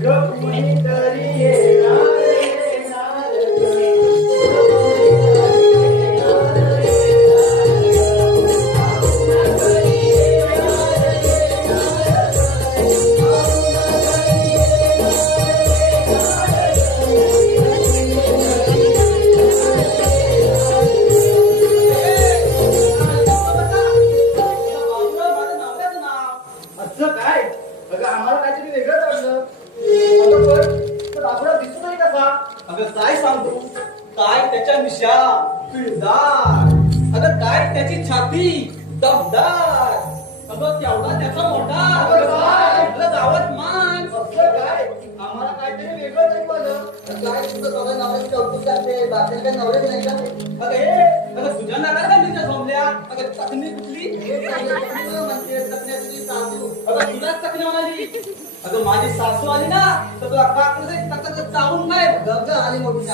कुणीतरी येणार येणार असं काय? अगं आम्हाला काहीतरी वेगळंच वाटलं. अगं पण बाबूराव दिसतो तरी कसा? अगं काय सांगतो, काय त्याच्या मिशा पिळदार, अगं काय त्याची छाती दमदार, अगं केवढा त्याचा मोठा अगं काय? अगं गावात मान. असं काय? आम्हाला काहीतरी वेगळंच ऐकवलं. काय तुझं सगळ्या नवऱ्याची कौतुक करते, बाकी काही नवरे नाही का? अगं हे अगं तुझ्या नाकात का मिरच्या झोंबल्या? अगं चकणी कुठली? हे सांगितलं म्हणते सगळ्या तुझी सासू. अगं तुलाच चकणी म्हणाली. अगं माझी सासू आली ना तर तुला काकडे चावून काय गप्प आली मोठी